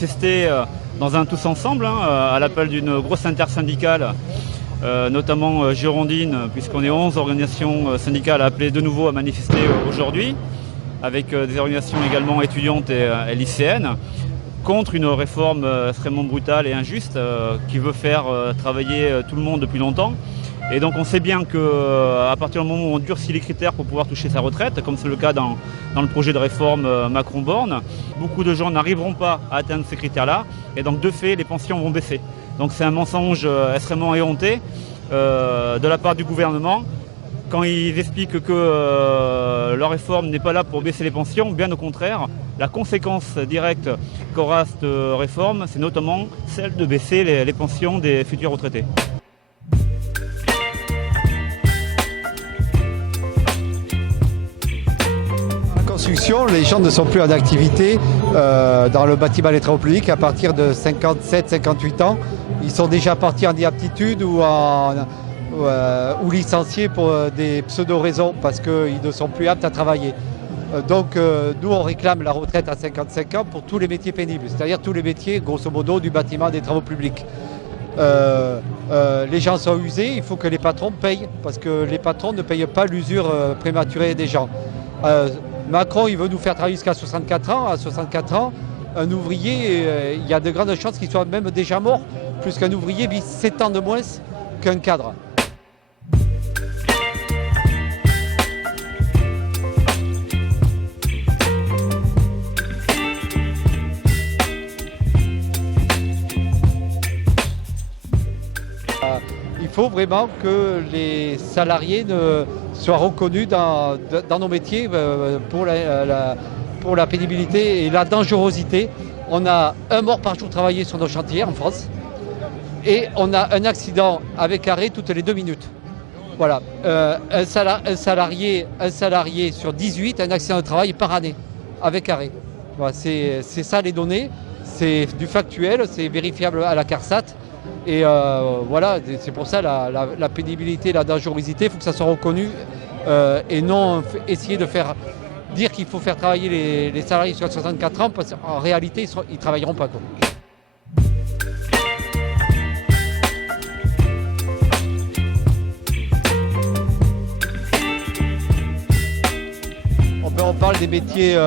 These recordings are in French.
manifester dans un tous ensemble, à l'appel d'une grosse intersyndicale, notamment girondine, puisqu'on est 11 organisations syndicales appelées de nouveau à manifester aujourd'hui, avec des organisations également étudiantes et lycéennes, contre une réforme extrêmement brutale et injuste qui veut faire travailler tout le monde depuis longtemps. Et donc on sait bien qu'à partir du moment où on durcit les critères pour pouvoir toucher sa retraite, comme c'est le cas dans le projet de réforme Macron-Borne, beaucoup de gens n'arriveront pas à atteindre ces critères-là. Et donc de fait, les pensions vont baisser. Donc c'est un mensonge extrêmement éhonté de la part du gouvernement quand ils expliquent que leur réforme n'est pas là pour baisser les pensions. Bien au contraire, la conséquence directe qu'aura cette réforme, c'est notamment celle de baisser les pensions des futurs retraités. Les gens ne sont plus en activité dans le bâtiment des travaux publics à partir de 57-58 ans. Ils sont déjà partis en inaptitude ou licenciés pour des pseudo-raisons parce qu'ils ne sont plus aptes à travailler. Donc nous on réclame la retraite à 55 ans pour tous les métiers pénibles, c'est-à-dire tous les métiers grosso modo du bâtiment des travaux publics. Les gens sont usés, il faut que les patrons payent parce que les patrons ne payent pas l'usure prématurée des gens. Macron, il veut nous faire travailler jusqu'à 64 ans. À 64 ans, un ouvrier, il y a de grandes chances qu'il soit même déjà mort, puisqu'un ouvrier vit 7 ans de moins qu'un cadre. Il faut vraiment que les salariés soient reconnus dans nos métiers pour la pénibilité et la dangerosité. On a un mort par jour travaillé sur nos chantiers en France et on a un accident avec arrêt toutes les 2 minutes. Voilà, un salarié sur 18 a un accident de travail par année avec arrêt. Voilà, c'est ça les données, c'est du factuel, c'est vérifiable à la CARSAT. Et voilà, c'est pour ça la pénibilité, la dangerosité, il faut que ça soit reconnu et non essayer de dire qu'il faut faire travailler les salariés sur 64 ans parce qu'en réalité, ils ne travailleront pas. Quoi. On parle des métiers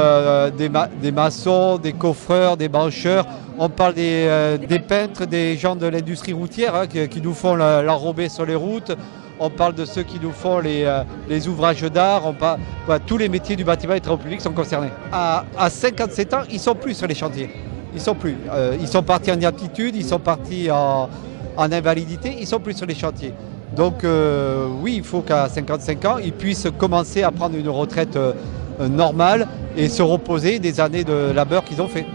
des maçons, des coffreurs, des brancheurs. On parle des peintres, des gens de l'industrie routière qui nous font l'enrobé sur les routes. On parle de ceux qui nous font les ouvrages d'art. Tous les métiers du bâtiment et des travaux publics sont concernés. À 57 ans, ils ne sont plus sur les chantiers. Ils sont plus. Ils sont partis en inaptitude, ils sont partis en invalidité, ils ne sont plus sur les chantiers. Donc oui, il faut qu'à 55 ans, ils puissent commencer à prendre une retraite normale et se reposer des années de labeur qu'ils ont fait.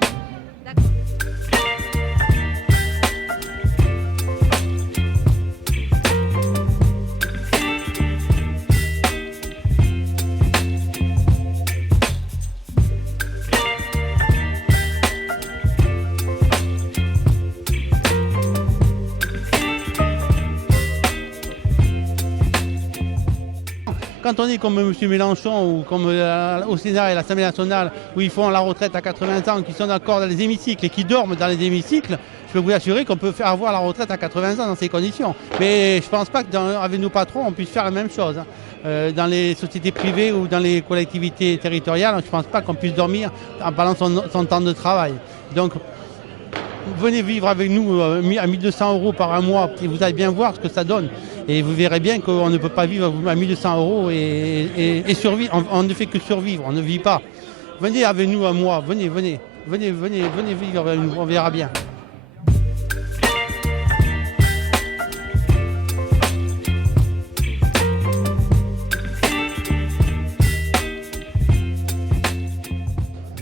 Quand on est comme M. Mélenchon ou comme au Sénat et l'Assemblée nationale où ils font la retraite à 80 ans, qui sont d'accord dans les hémicycles et qui dorment dans les hémicycles, je peux vous assurer qu'on peut avoir la retraite à 80 ans dans ces conditions. Mais je ne pense pas qu'avec nos patrons, on puisse faire la même chose. Dans les sociétés privées ou dans les collectivités territoriales, je ne pense pas qu'on puisse dormir en parlant son temps de travail. Donc, venez vivre avec nous à 1 200 € par un mois et vous allez bien voir ce que ça donne. Et vous verrez bien qu'on ne peut pas vivre à 1 200 € et survivre. On ne fait que survivre, on ne vit pas. Venez avec nous un mois, venez vivre avec nous, on verra bien.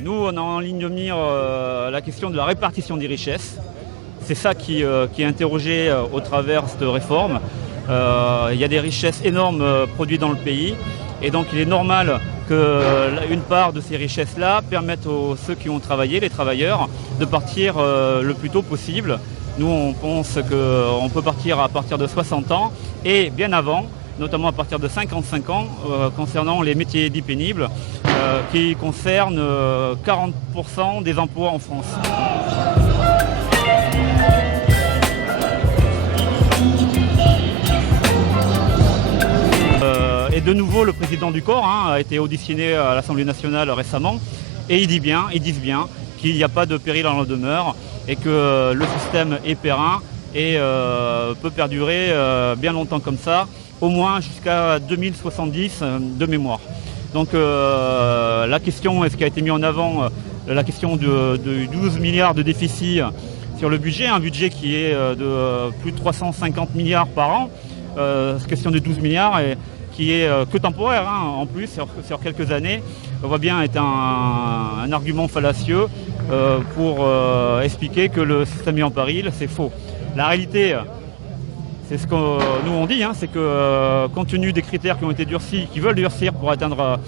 Nous, on a en ligne de mire la question de la répartition des richesses. C'est ça qui est interrogé au travers de cette réforme. Il y a des richesses énormes produites dans le pays et donc il est normal qu'une part de ces richesses-là permettent à ceux qui ont travaillé, les travailleurs, de partir le plus tôt possible. Nous, on pense qu'on peut partir à partir de 60 ans et bien avant, notamment à partir de 55 ans, concernant les métiers dits pénibles, qui concernent 40% des emplois en France. de nouveau, le président du corps a été auditionné à l'Assemblée nationale récemment et ils disent bien qu'il n'y a pas de péril en la demeure et que le système est périn et peut perdurer bien longtemps comme ça, au moins jusqu'à 2070 de mémoire. Donc la question, ce qui a été mis en avant, la question de 12 milliards de déficit sur le budget, un budget qui est de plus de 350 milliards par an, cette question de 12 milliards et qui est que temporaire en plus sur quelques années, on voit bien est un argument fallacieux pour expliquer que le système mis en péril, c'est faux. La réalité, c'est ce que nous on dit, c'est que compte tenu des critères qui ont été durcis, qui veulent durcir pour atteindre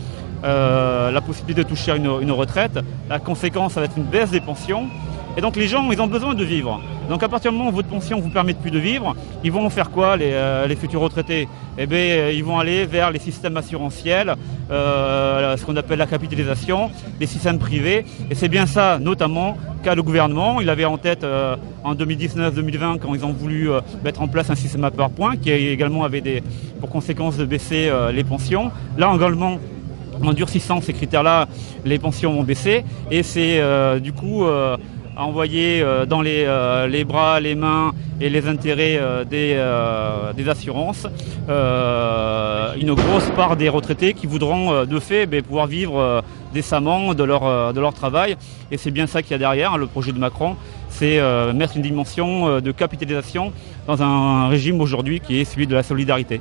la possibilité de toucher une retraite, la conséquence, ça va être une baisse des pensions. Et donc les gens, ils ont besoin de vivre. Donc à partir du moment où votre pension ne vous permet plus de vivre, ils vont faire quoi les futurs retraités? Eh bien, ils vont aller vers les systèmes assurantiels, ce qu'on appelle la capitalisation, les systèmes privés. Et c'est bien ça, notamment, qu'a le gouvernement. Il avait en tête en 2019-2020, quand ils ont voulu mettre en place un système à points, qui également avait pour conséquence de baisser les pensions. Là, également, en durcissant ces critères-là, les pensions vont baisser. Et c'est du coup envoyer dans les bras, les mains et les intérêts des assurances une grosse part des retraités qui voudront de fait pouvoir vivre décemment de leur travail. Et c'est bien ça qu'il y a derrière, le projet de Macron, c'est mettre une dimension de capitalisation dans un régime aujourd'hui qui est celui de la solidarité.